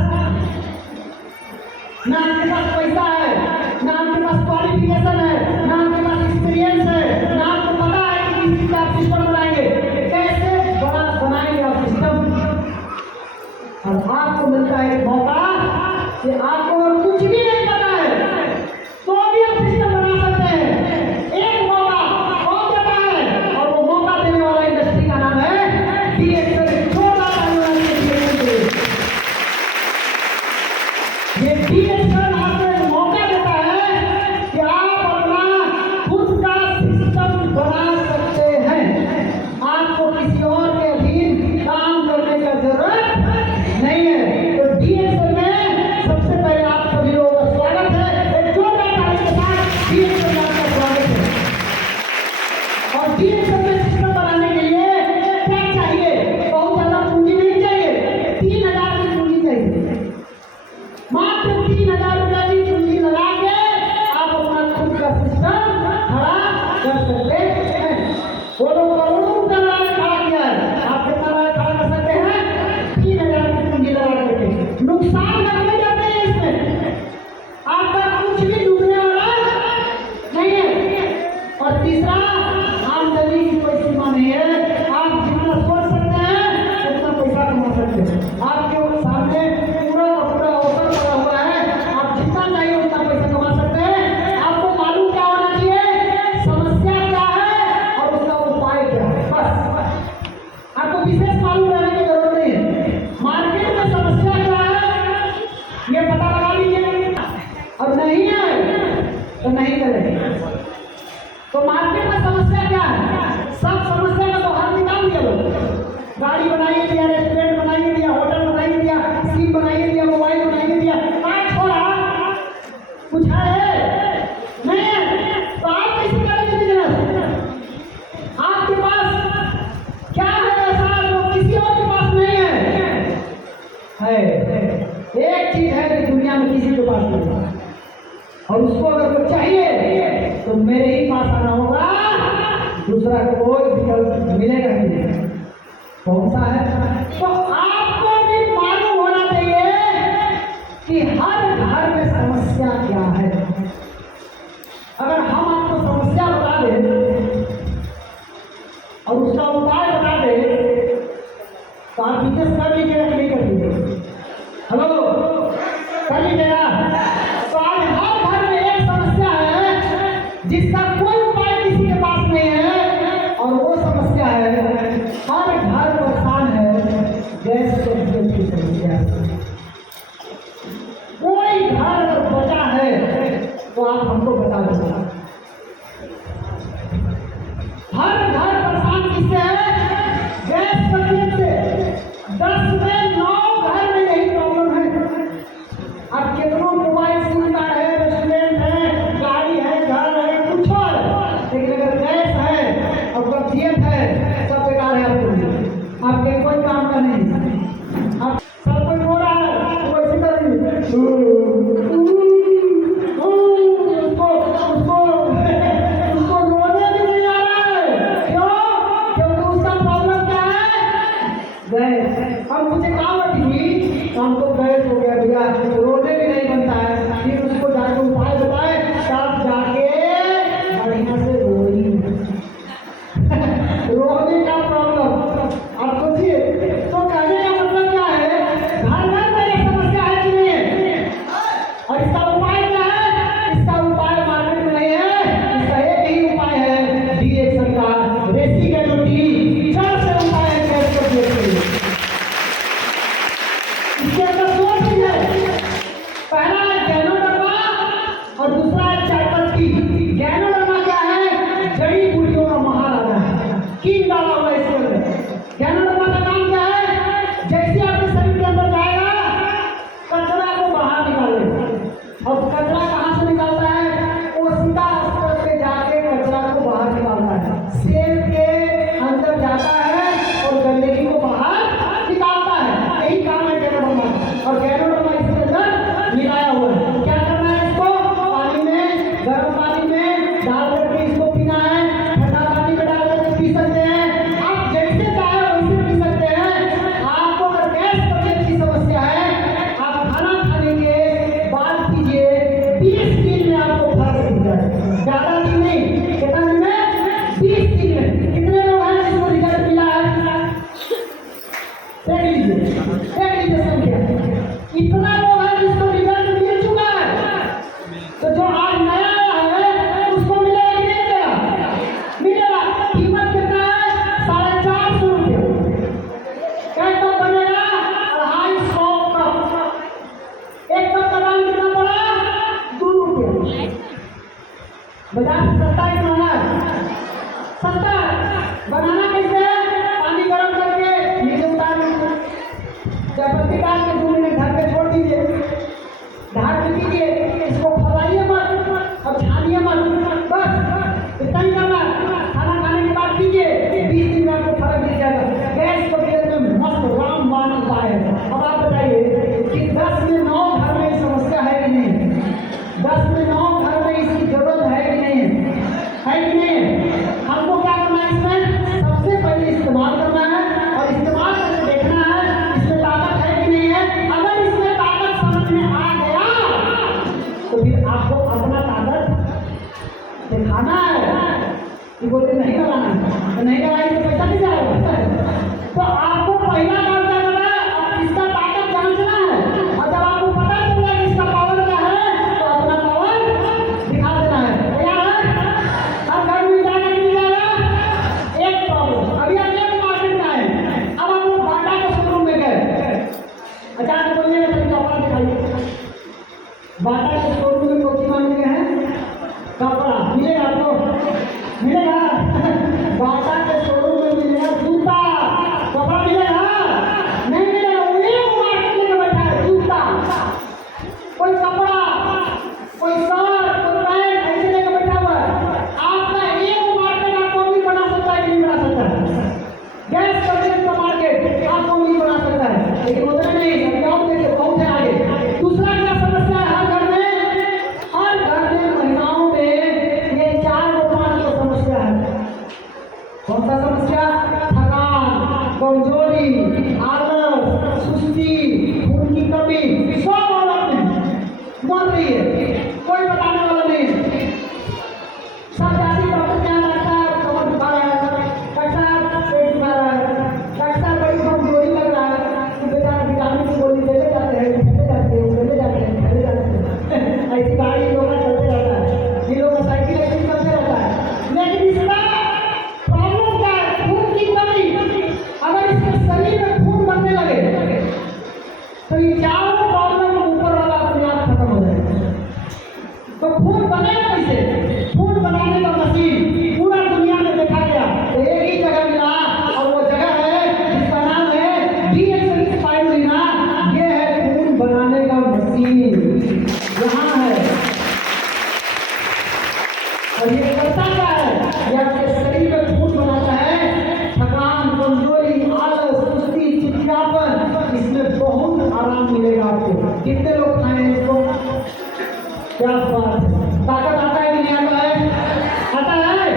ना आपके पास पैसा है, ना आपके पास क्वालिफिकेशन है, ना आपके पास एक्सपीरियंस है, ना आपको पता है कि किस चीज का आप सिस्टम बनाएंगे, कैसे बड़ा बनाएंगे आप सिस्टम। और आपको मिलता है एक मौका कि आपको अगर कुछ भी नहीं पता है तो भी आप सिस्टम बना सकते हैं। एक मौका कौन देता है? और वो मौका देने वाला इंडस्ट्री का नाम है डीएक्सल। छोटा ये डीएक्सल आपको एक मौका देता है कि आप अपना खुद का सिस्टम बना सकते हैं। आपको किसी और के अधीन काम करने का जरूरत नहीं है। तो डीएक्सल में सबसे पहले आप सभी लोगों का स्वागत है। एक जोरदार ताली के साथ डीएक्सल में आपका स्वागत है। और डीएक्सल में सिस्टम बनाने के लिए क्या चाहिए? बहुत ज्यादा पूंजी नहीं चाहिए, 3,000 की पूंजी चाहिए। मात्र 3,000 रुपये की पूंजी लगा के आप अपना खुद का सिस्टम खड़ा कर सकते हैं। वो लोग करोड़ों रुपया लगा के खड़ा किया है, आप कितना लगा के खड़ा कर सकते हैं? 3,000 की पूंजी लगा करके। नुकसान करने जाते हैं इसमें, आपका कुछ भी डूबने वाला नहीं है। और तीसरा, आमदनी की कोई सीमा नहीं है, आप जितना सोच सकते हैं उतना पैसा कमा सकते हैं। आपके सामने पूरा का पूरा ऑफर पड़ा हुआ है, आप जितना चाहिए उतना पैसा कमा सकते हैं। आपको मालूम क्या होना चाहिए? समस्या क्या है और उसका उपाय क्या है, बस। आपको विशेष मालूम रहने की जरूरत नहीं है। मार्केट में समस्या क्या है ये पता लगा लीजिए, और नहीं है तो नहीं करेंगे। तो मार्केट में समस्या क्या है? सब समस्या का तो हल निकाल दिया लोग। गाड़ी बनाइए दिया, रेस्टोरेंट बनाइए दिया, होटल बनाइए दिया, स्कीम बनाइए दिया, मोबाइल बनाइए दिया, आज छोड़ा कुछ है नहीं है। तो आप कैसे करेंगे बिजनेस? आपके पास क्या है ऐसा जो किसी और के पास नहीं है? एक चीज है कि दुनिया में किसी के पास नहीं है, और उसको अगर कोई चाहिए तो मेरे ही पास आना होगा, दूसरा कोई विकल्प मिलेगा ही नहीं। कौन सा है? तो आपको भी मालूम होना चाहिए कि हर घर में समस्या क्या है। अगर हम आपको समस्या बता दें और उसका उपाय बता दें तो आप बिजनेस कर लीजिएगा कि नहीं कर लीजिएगा? हेलो, कर लीजिएगा? तो आज हर घर में एक समस्या है जिसका कोई उपाय किसी के पास नहीं है, और वो समस्या है हर घर परेशान है, गैस की समस्या। कोई घर अगर बचा है तो आप हमको बता दो। हर घर परेशान किससे है? गैस कनेक्शन से। 10 में 9 घर में यही प्रॉब्लम है। अब कितनों मोबाइल सिम कार्ड है, रेस्टोरेंट है, गाड़ी है, घर है, कुछ और, लेकिन अगर गैस है और कब्जियत है, सब बेकार है आपको। आपके कोई काम का नहीं। आप सब कोई रो रहा है तो वैसे कर उसको रोने भी नहीं आ रहा है। क्यों? क्योंकि उसका प्रॉब्लम क्या है? गैस। हम मुझे काम हुई, हमको गैस हो गया भैया, रोने भी नहीं बनता है। फिर उसको जाके उपाय बताए, तब जाके बढ़िया से रोई। रोने का प्रॉब्लम आप सोचिए। तो कहने का मतलब क्या है? घर घर में ये समस्या है कि नहीं है? और इसका उपाय क्या है? इसका उपाय मार्केट में नहीं है। इसका एक ही उपाय है, डीएक्सल का रेसिकेटोटी। जड़ से उपाय है गैस को। इसके अंदर दो चीज है, पहला है गैनोडर्मा और दूसरा है चायपत्ती। गैनोडर्मा क्या है? जड़ी बूटियों का महाराजा है, किंग डाला हुआ है इसके अंदर। गैनोडर्मा का काम क्या है? जैसे आपके शरीर के अंदर जाएगा कचरा को बाहर निकालेगा, और कचरा कहाँ से निकालता है? वो सीधा अस्तर पे जाके कचरा को बाहर निकालता है, सेल के अंदर जाता है और गंदगी को बाहर निकालता है। यही काम है गैनोडर्मा का। और गैनोडर्मा इसके अंदर मिलाया हुआ है। क्या करना है? इसको पानी में, गर्म पानी में डाल करके इसको पीना है, ठंडा पानी में डाल करके पी सकते हैं, आप जैसे चाहे वैसे पी सकते हैं। आपको अगर गैस तबीयत की समस्या है, आप खाना खाने के बाद पीजिए, 20 दिन में आपको फर्क दिख जाएगा। ज्यादा दिन नहीं, कितना दिन में? 20 दिन में। कितने लोग हैं जिसको रिजल्ट मिला है? देख लीजिए संख्या, इतना लोग हैं जिसको रिजल्ट मिल चुका है। तो जो आज नया है उसको मिलेगा कि नहीं मिलेगा? मिलेगा। कीमत कितना है? 450 रुपये। एक कप बनेगा 250 कप। एक कप का दाम कितना पड़ा? 2 रुपये। बाजार से सस्ता है कि महंगा है? सस्ता है। बनाना कैसे है? पानी गर्म करके नीचे उतार लीजिए, चायपत्ती डाल के 2 मिनट ढक के छोड़ दीजिए, ढक के दीजिए, इसको फैलाइए मत और छानिए मत, बस इतना ही करना है। खाना खाने के बाद पीजिए, 20 दिन में आपको फर्क मिल जाएगा। गैस तबीयत में मस्त रामबाण उपाय है। अब आप बताइए कि 10 में 9 घर में समस्या है कि नहीं? 10 में 9 घर में इसकी जरूरत है कि नहीं है कि नहीं? हमको क्या करना है? इसमें सबसे पहले इस्तेमाल करना है और इस्तेमाल करके देखना है इसमें ताकत है कि नहीं है। अगर इसमें ताकत समझ में आ गया तो फिर आपको अपना ताकत दिखाना है। कि बोलते नहीं कराना है, तो नहीं कराएंगे तो पैसा नहीं जाएगा। तो आपको पहला काम क्या करना है? इसका ताकत जांचना है, और जब आपको पता चल जाए कि इसका पावर क्या है तो अपना पावर दिखा देना है। तैयार है? हर घर में जाएगा कि नहीं जाएगा? एक प्रॉब्लम, अभी आप एक मार्केट में आए, अब आप लोग बाटा के शोरूम में गए, अचानक बोलिएगा तो कपड़ा दिखाइए। बाटा के शोरूम में कोई मांग रहे हैं? कपड़ा मिलेगा आपको? मिलेगा। बाटा के शोरूम में मिलेगा जूता, कपड़ा मिलेगा? नहीं मिलेगा। वो मार्केट लेके बैठा है जूता, कोई कपड़ा, कोई शर्ट, कोई पैंट ऐसे लेके बैठा हुआ है। आपका एक मार्केट आपको भी बना सकता है कि नहीं बना सकता है? गैस तबीयत का मार्केट आपको भी बना सकता है, लेकिन उतना नहीं। अब देखिए बहुत है आगे। दूसरा क्या समस्या है हर घर में? हर घर में महिलाओं में ये 4-5 तो समस्या है। कौन सा समस्या? थकान, कमजोरी, आलस, सुस्ती, खून की कमी, सब औरत में मर रही है, कोई बताने वाला नहीं। सब जाती डॉक्टर क्या लगता है? कमर दुखा रहा है, डॉक्टर साहब पेट दुखा रहा है, डॉक्टर साहब बड़ी कमजोरी लग रहा है, तो बेचारा विटामिन की गोली चले जाते हैं, चले जाते हैं, चले जाते हैं, चले जाते हैं। ऐसी गाड़ी लोग का चलते रहता है, ये लोग का साइकिल ऐसे चलते रहता है। लेकिन इसका प्रॉब्लम क्या है? खून की कमी। अगर इसके शरीर में खून बनने लगे तो ये चारों प्रॉब्लम ऊपर वाला अपने आप खत्म हो जाएगा। तो खून बनेगा कैसे? खून बनाने का मशीन पूरा दुनिया में देखा गया तो एक ही जगह मिला, और वो जगह है जिसका नाम है DX-5 ये है खून बनाने का मशीन, यहाँ है। और ये करता क्या है? ये आपके शरीर में खून बनाता है। थकान, कमजोरी, आलस, सुस्ती, चिड़चिड़ापन, इसमें बहुत आराम मिलेगा आपको। कितने लोग खाए हैं इसको? क्या बात है? ताकत आता है कि नहीं आता है? आता है।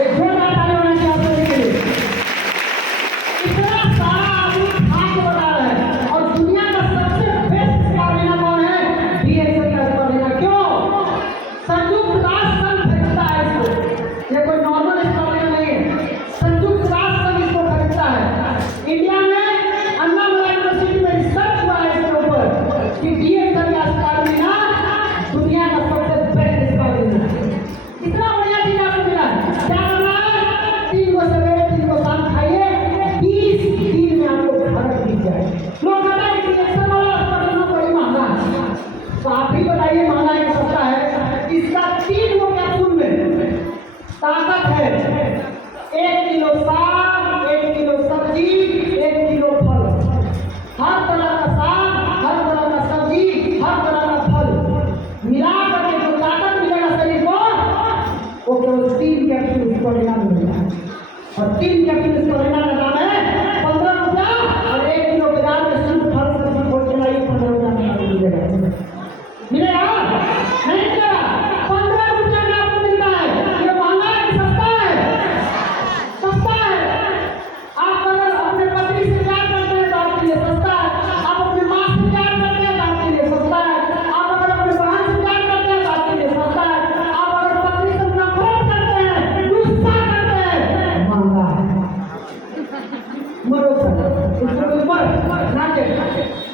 एक जोरदार ताली होनी चाहिए आप सभी के लिए। इतना सारा आदमी खा के बता रहा है, और दुनिया का सबसे बेस्ट स्पारुलिना कौन है? DX का स्पारुलिना। क्यों? संयुक्त राष्ट्र संघ खरीदता है इसको, ये कोई नॉर्मल स्पारुलिना नहीं है। संयुक्त राष्ट्र संघ इसको खरीदता है। इंडिया में अन्ना मलाई यूनिवर्सिटी में रिसर्च हुआ है इसके ऊपर कि DX का स्पारुलिना दुनिया का सबसे बेस्ट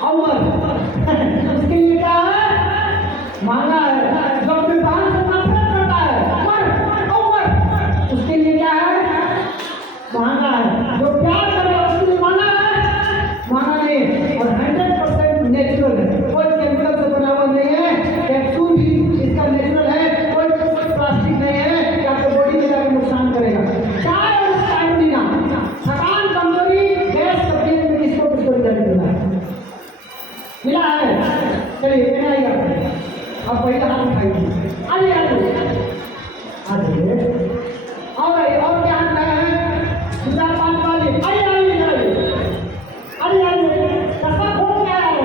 अमर उसके लिए क्या है? महंगा है। जो अपने बहन से नफरत करता है अमर उसके लिए क्या है? महंगा है। जो प्यार करे उसके लिए महंगा है, महंगा नहीं। और 100% नेचुरल है, कोई केमिकल से बना हुआ नहीं है। कैप्सूल भी इसका नेचुरल है, कोई प्लास्टिक नहीं है कि आपको बॉडी में जाकर नुकसान करेगा। चाय और स्टाइलिना थकान कमजोरी गैस तकलीफ में किसको किसको रिजल्ट मिला है? मिला है। चलिए लेना आइएगा, अब पहले हाथ उठाइए। आइए आइए आइए और क्या हाथ लगाए हैं? दूसरा पाँच वाले आइए आइए आइए आइए चश्मा खोल के आया है।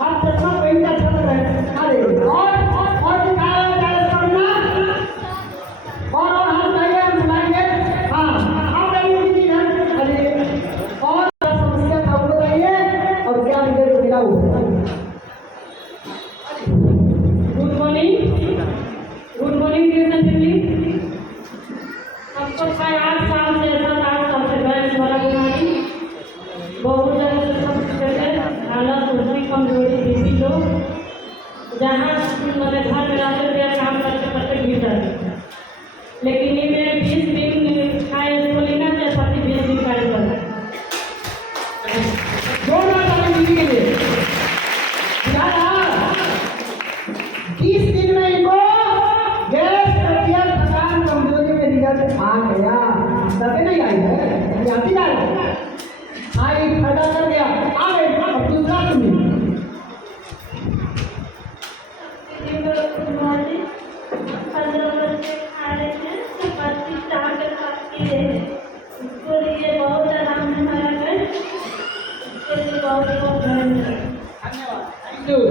आप चश्मा पहन कर चल रहे हैं। अरे और दिखाया है करना और हाथ लगाइए, हम बुलाएंगे। हाँ आप आइए दीदी हैं। अरे और समस्या था वो बताइए और क्या रिजल्ट मिला वो। Good morning dear family. हमको 8 साल से 7-8 साल से गैस वाला बीमारी बहुत ज़्यादा सब हालत उसकी कमजोरी बीपी लो जहाँ मतलब घर में रहते थे काम करते करते गिर जाते। लेकिन ये मेरे 20 दिन खाए स्कोलिना से 20 दिन कार्य कर रहा है। 20 दिन में इनको गैस कब्जियत थकान कमजोरी में रिजल्ट आ गया। तभी नहीं आई है, अभी आती जा रही है। आई फायदा कर गया आ गए। अब दूसरा सुनिए।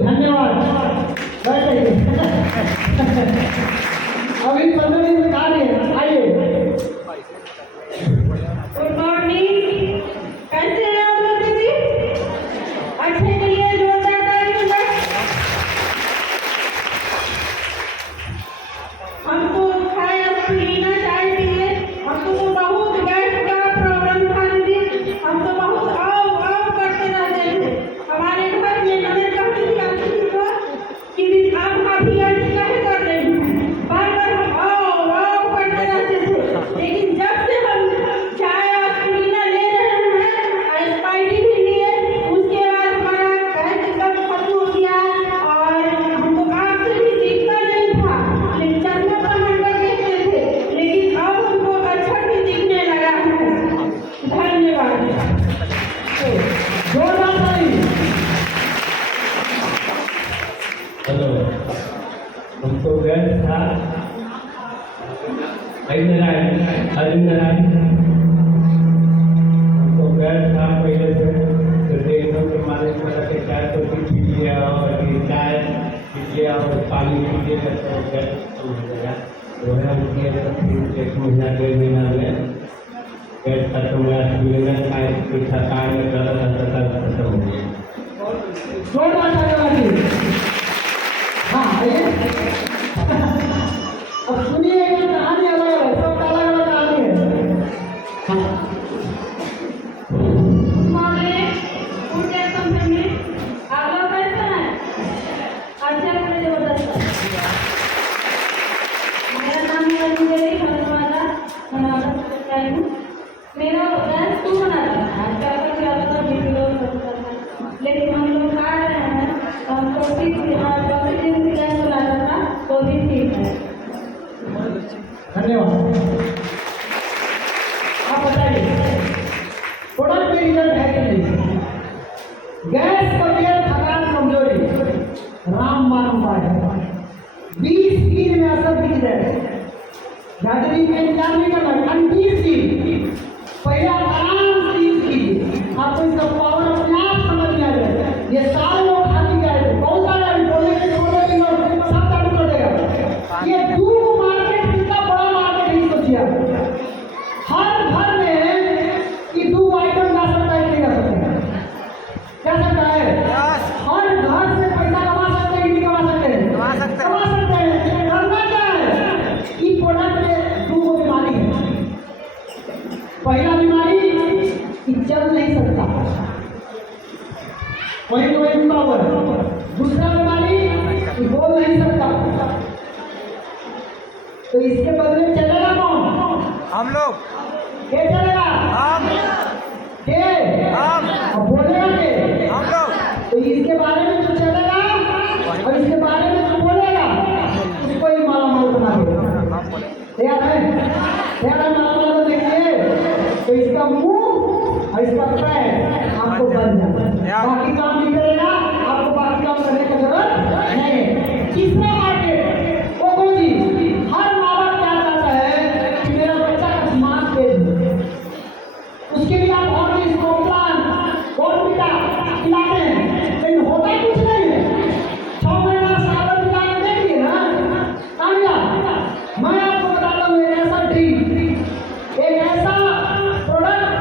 धन्यवाद। अभी 15 दिन में खा रहे आइए। गुड मॉर्निंग, कैसे हैं आप लोग दीदी? अच्छे के लिए जोरदार ताली बजाएं। हमको खाए स्कोलिना चाय पिए। हमको तो बहुत गैस का प्रॉब्लम था दीदी। हम तो बहुत आओ करते रहते थे। हमारे घर में ननद कहती थी आंटी को कि दीदी आप काफी ऐसी काहे कर रही हैं? बार बार हम आओ करते रहते थे। लेकिन जब से हम चाय और स्कोलिना ले रहे हैं, स्पाइडी भी लिए, उसके बाद हमारा गैस एकदम खत्म हो गया और हमको आँख से भी दिखता नहीं था। लेकिन चश्मा पहन कर देखते थे, लेकिन अब हमको अच्छा भी दिखने लगा है। धन्यवाद। जोरदार ताली। हेलो, हमको गैस था हमको गैस था पहले से, तो देखो कि हमारे के चाय तो पीजिए और चाय पीजिए और पानी पीजिए तो गैस कम हो जाएगा। तो है उसके फिर 1 महीना 1.5 महीना में गैस खत्म हो गया। थकान में दर्द खत्म हो गया। जोरदार ताली। हाँ आइए। अब सुनिए एक कहानी अलग है, सबका अलग अलग कहानी है। हाँ good morning, good day company. आप लोग कैसे हैं? अच्छा बड़े जबरदस्त। मेरा नाम है अंजलि खंडवाला, मैं नौलखा से आई हूँ। मेरा गैस क्यों बना था? आजकल का क्या होता है बीपी लो होता है, लेकिन हम लोग खा रहे हैं तो हमको ठीक दिन गैस बना था तो भी ठीक है। धन्यवाद। आप बताइए प्रोडक्ट में रिजल्ट है कि नहीं? गैस कब्जियत थकान कमजोरी रामबाण उपाय है। 20 दिन में असर दिख जाए। ज़्यादा दिन का इंतजार नहीं करना। 20 दिन पहले आप आराम से यूज कीजिए, आपको इसका पावर अपने आप समझ में आ जाएगा। ये सारे लोग खाली गए थे, बहुत सारा बोले कि सब चालू कर देगा। ये दूर मार्केट इतना बड़ा मार्केट नहीं सोचिए। हर घर में ये 2 आइटम ला सकता है, नहीं ला सकता है? क्या सकता है? हर घर से पैसा कमा सकते हैं, नहीं कमा सकते हैं? कमा सकते हैं। करना क्या है? इस प्रोडक्ट में 2 बीमारी है। पहला बीमारी कि चल नहीं सकता, वहीं तो वहीं रुका हुआ है। दूसरा बीमारी कि बोल नहीं सकता, तो इसके बदले चलेगा कौन? हम लोग, क्या चलेगा? हम और बोलेगा के? हम लोग, तो इसके बारे में जो चलेगा और इसके बारे में जो बोलेगा उसको ही मालामाल बना देगा। हम बोले तैयार है? तैयार है मालामाल को देखिए, तो इसका मुंह और इसका पैर आपको बन जाए, बाकी काम नहीं करेगा, आपको बाकी काम करने की जरूरत नहीं। तीसरा मार्केट कोको जी, हर माँ बाप क्या चाहता है कि मेरा बच्चा का दिमाग तेज हो, उसके लिए आप और भी प्लान और बेटा खिलाते हैं, लेकिन होता कुछ नहीं है। 6 महीना साल बिता के देखिए ना, कामयाब। मैं आपको बताता हूँ एक ऐसा ड्रिंक, एक ऐसा प्रोडक्ट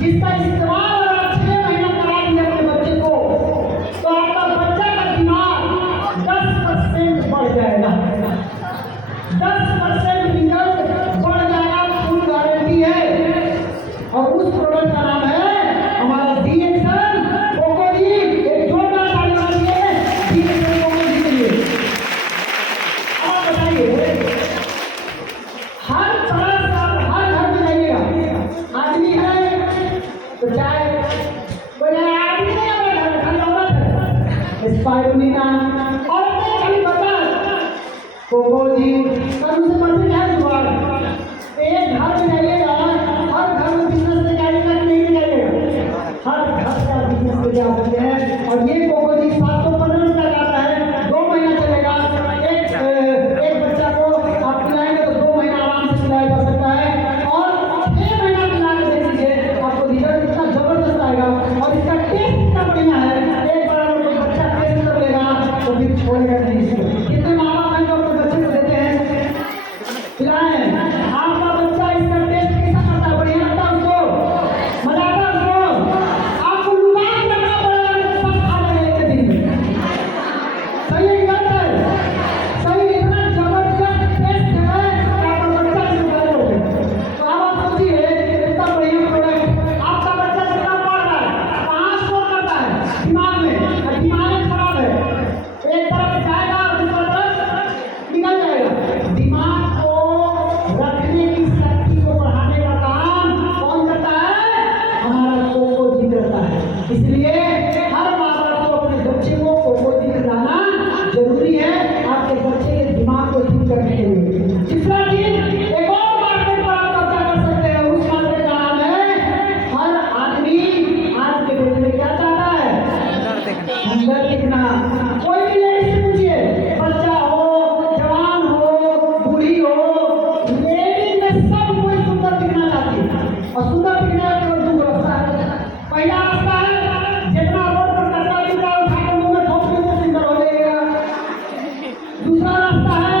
जिसका इस्तेमाल अगर आप 6 महीना करा दिए अपने बच्चे को, तो आपका बच्चा का दिमाग 10% बढ़ जाएगा, 10% रिजल्ट बढ़ जाएगा, फुल गारंटी है। और उस प्रोडक्ट का नाम है हमारा डीएक्सन कोको जी। एक जोरदार ताली मारिए डीएक्सन कोको जी के लिए। अब बताइए, हर तरह का हर घर में जाइएगा, आदमी है तो चाहे कोई आदमी नहीं, अपने घर में खाली औरत है, स्पाइरुलिना औरतें खाली बता कोको जी और उसे मर्जी है जुगाड़। एक घर में जाइएगा, हर घर में बिजनेस ले जाइएगा कि नहीं ले जाइएगा, हर घर का बिजनेस ले जा सकते हैं। और ये कोको जी 715 रुपया का आता है, 2 महीना चलेगा। एक बच्चा को आप खिलाएंगे तो 2 महीना आराम से खिलाया जा सकता है, और 6 महीना खिला के देख लीजिए, आपको रिजल्ट इतना जबरदस्त आएगा। और इसका टेस्ट इतना बढ़िया है, एक बार अगर कोई बच्चा टेस्ट कर लेगा तो फिर छोड़ेगा नहीं इसको। कितने माँ बाप हैं जो अपने बच्चे को देते हैं खिलाएं, आपका बच्चा इसका टेस्ट कैसा करता है? बढ़िया लगता है उसको, मजा आता है उसको, आपको लुगान करना पड़ेगा, सब खा लेंगे एक दिन में। सही है कि गलत है? सही, इतना जबरदस्त टेस्ट है कि आपका बच्चा इसको गलत हो गया। तो अब आप सोचिए, इतना बढ़िया प्रोडक्ट, आपका बच्चा कितना पढ़ रहा है, कहाँ स्कोर करता है दिमाग में, और दिमाग खराब है, एक तरफ जाएगा और दूसरी तरफ निकल जाएगा। दिमाग को रखने की शक्ति को बढ़ाने का काम कौन करता है? हमारा कोको जी करता है। इसलिए हर माँ बाप को अपने बच्चे को कोको जी खिलाना जरूरी है, आपके बच्चे के दिमाग को ठीक करने के लिए। तीसरा चीज, एक और मार्केट पर आप क्या कर सकते हैं, उस मार्केट का नाम है, हर आदमी आज के डेट में क्या चाहता है? सुंदर दिखना। कोई भी लेडीज से पूछिए, बच्चा हो, जवान हो, बूढ़ी हो, लेडीज में सब कोई सुंदर दिखना चाहती है। और सुंदर दिखने का केवल 2 रास्ता है। पहला रास्ता है, जितना रोड पर कचरा दिख रहा है उठा कर मुंह में ठोक के उससे सुंदर हो जाएगा। दूसरा रास्ता है,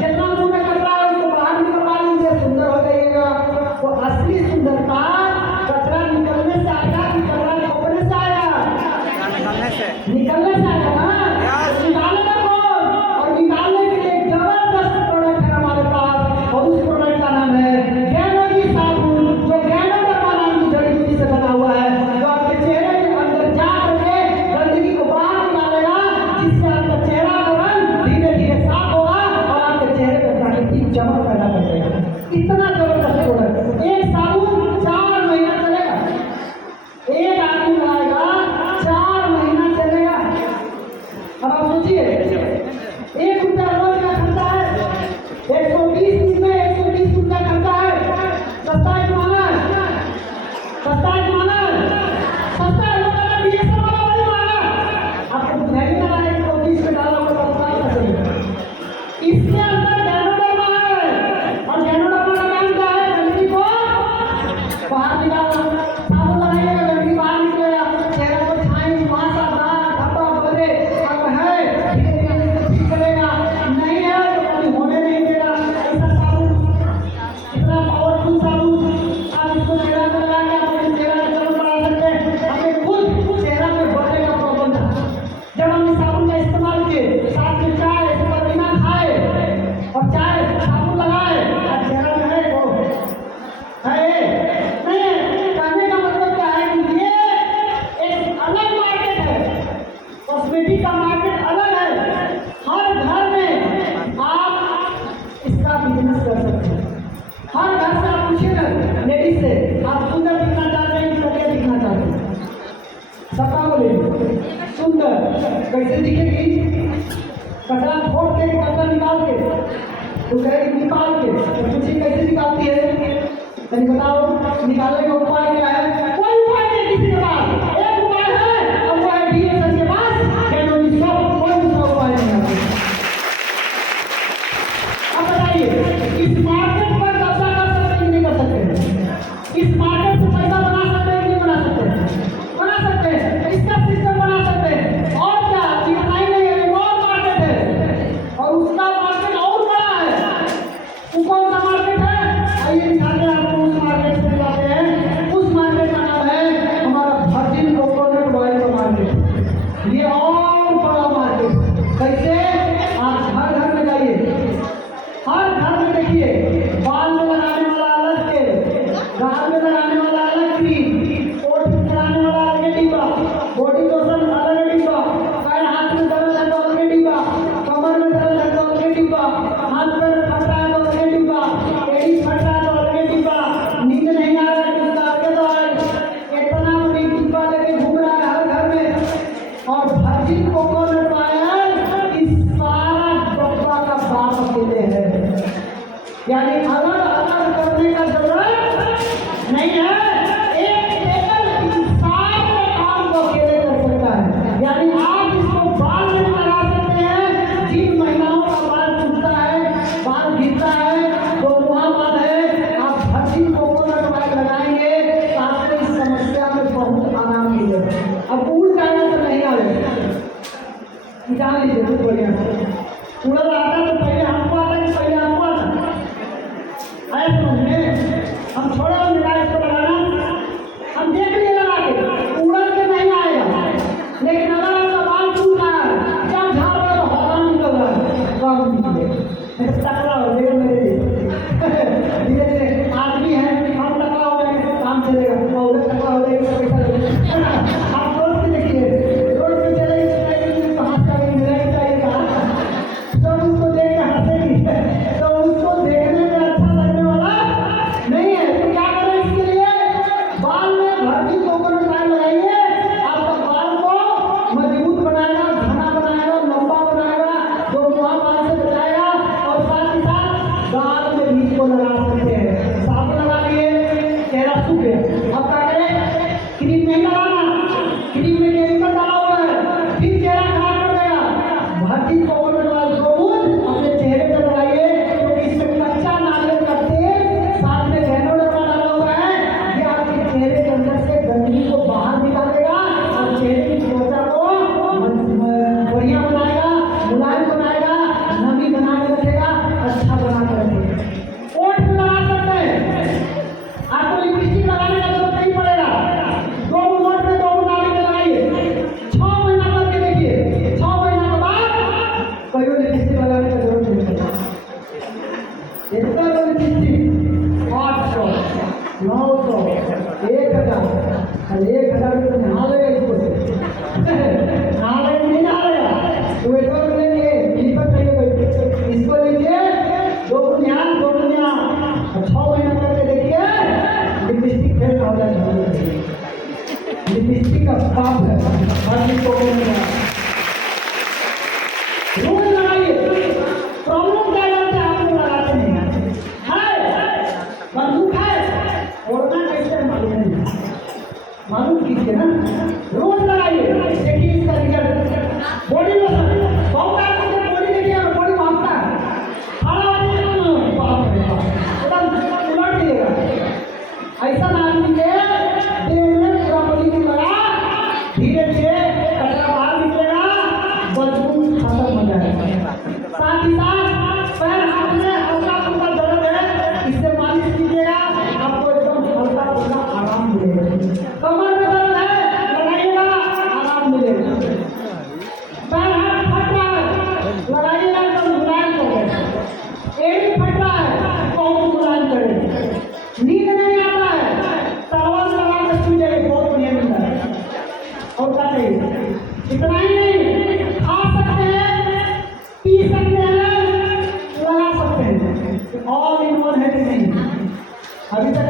जितना मुंह में कचरा है उसको बाहर निकलवा लीजिए, सुंदर हो जाइएगा। वो असली सुंदरता कचरा निकलने से आएगा कि कचरा खोपने से आएगा? निकलने से आएगा ना। निकालेगा कौन? और निकालने के लिए एक जबरदस्त प्रोडक्ट है हमारे पास, और उस प्रोडक्ट का नाम है गैनोजी साबुन, जो गैनोडर्मा नाम की जड़ी बूटी से बना हुआ है, जो आपके चेहरे के अंदर जा करके गंदगी को बाहर निकालेगा, जिससे आपका चेहरा का रंग धीरे धीरे साफ होगा और आपके चेहरे पर प्राकृतिक चमक पैदा कर देगा। इतना जबरदस्त प्रोडक्ट, एक साबुन 4 महीना चलेगा, एक आदमी लाएगा 4 महीना चलेगा। कॉस्मेटिक का मार्केट अलग है। हर घर में आप इसका बिजनेस कर सकते हैं। हर घर से आप पूछिए ना लेडीज से, आप सुंदर दिखना चाहते हैं कि घटिया दिखना चाहते हैं? सबका बोले सुंदर। कैसे दिखेगी? कचरा फोड़ के, कचरा निकाल के, तो कहेगी निकाल के। तो पूछिए कैसे निकालती है? कहीं बताओ, निकालने का उपाय क्या है? कोई उपाय नहीं किसी के पास। एक उपाय है और वो है DSS के पास। कोई दूसरा उपाय नहीं है। अब बताइए, इस मार्केट पर कब्जा कर सकते हैं कि नहीं कर सकते? इस मार्केट से पैसा बना सकते हैं कि नहीं बना सकते? बना सकते हैं। इसका सिस्टम बना सकते हैं। और क्या, इतना ही नहीं है, एक और मार्केट है और उसका मार्केट और बड़ा है। वो कौन सा मार्केट है? आइए दिखाते हैं आपको। उस मार्केट से दिखाते हैं। उस मार्केट का नाम है हमारा वर्जिन कोकोनट ऑयल का मार्केट। ये और बड़ा मार्केट। कैसे? आप हर घर में जाइए, हर घर में देखिए, बाल में लगाने वाला अलग तेल, गाल में लगाने वाला अलग क्रीम, ओठ में लगाने वाला अलग डिब्बा, बॉडी लोशन अलग डिब्बा, पैर हाथ में दर्द है तो अलग डिब्बा, कमर में दर्द है तो अलग डिब्बा, हाथ पैर फट रहा है तो अलग डिब्बा, एड़ी फट रहा है तो अलग डिब्बा, नींद नहीं आ रहा है तो अलग तो इतना बड़ी डिब्बा लेके घूम रहा है हर घर में। और वर्जिन कोकोनट ऑयल इस सारा डब्बा का बाप अकेले है। यानी अलग अलग करने का जरूरत नहीं है। एक केवल इंसान का काम वो अकेले कर सकता है। यानी आप इसको बाल में लगा सकते हैं। जिन महिलाओं का बाल टूटता है, बाल गिरता है, तो वहाँ बात है, आप वर्जिन कोकोनट ऑयल लगाएंगे तो आपको इस समस्या में बहुत आराम मिलेगा। अब उड़ जाएगा तो नहीं आएगा, जान लीजिए। बहुत बढ़िया। उड़ल आता तो पहले हमको आता कि पहले आपको आता? आया समझ में? हम छोड़े और मिला इसको लगाना, हम देख लिए लगा के, उड़ल के नहीं आएगा। लेकिन अगर आपका बाल टूट रहा है, जब झाड़ रहा है तो हवा निकल रहा है, काम निकले टकरा हो गया मेरे लिए। धीरे धीरे आदमी है, हम टकरा हो जाएंगे तो काम चलेगा, औरत टकरा हो जाएगी तो पैसा लगेगा। आप रोड पे देखिए, रोड पे चलेगी तो हाथ का मिलाएगी चाहिए कहा, तो उसको देख के हंसेगी, तो उसको देखने में अच्छा लगने वाला नहीं है। तो क्या करें इसके लिए? बाल में वर्जिन कोकोनट ऑयल लगाइए। आपका बाल को मजबूत बनाएगा, घना बनाएगा, लंबा बनाएगा, जो मुहा बाल से बचाएगा। और साथ ही साथ गाल में भी इसको लगा सकते हैं। साबुन लगा लिए, चेहरा सूख गया, अब क्या करें? क्रीम नहीं लगाना, क्रीम में केमिकल डाला हुआ है, फिर चेहरा खराब कर देगा। वर्जिन कोकोनट ऑयल जरूर अपने चेहरे पर लगाइए, क्योंकि इसमें कच्चा नारियल का तेल साथ में गैनोडर्मा डाला हुआ है। ये आपके चेहरे के अंदर से गंदगी को बाहर निकालेगा और चेहरे की त्वचा को बढ़िया बनाएगा, मुलायम बनाएगा, नमी बना के रखेगा, अच्छा बना के रखेगा। ओठ में लगा सकते हैं, आपको लिपस्टिक लगाने का जरूरत नहीं पड़ेगा। दो ओठ में दो डाली के लगाइए, 6 महीना करके देखिए। 6 महीना के बाद कोई लिपस्टिक लगाने का जरूरत नहीं पड़ेगा। इतना तो लिपस्टिक 800, 900, 1000, 1000 रुपये तो नहा लेगा इसको से। नहा लेगा नहीं नहा लेगा तो इतना तो लेंगे, लिपट नहीं कोई। इसको लीजिए, 2 बुनियाद 6 महीना करके देखिए, लिपस्टिक फेल हो जाएगा। लिपस्टिक का पाप है। वर्जिन कोकोनट ऑयल रोज लगाइए। प्रॉब्लम क्या करते हैं? आप लोग लगाते नहीं है, बंदूक है, ओढ़ना कैसे है मालूम नहीं, मालूम कीजिए ना। रोज लगाइए, देखिए इसका रिजल्ट। बॉडी लोशन बहुत आदमी को बॉडी देखिए, बॉडी भागता है, खाना वाली बाप रे बाप, एकदम उलट दिएगा। ऐसा आदमी के देह में पूरा बॉडी की लगा, धीरे धीरे कचरा अभी तक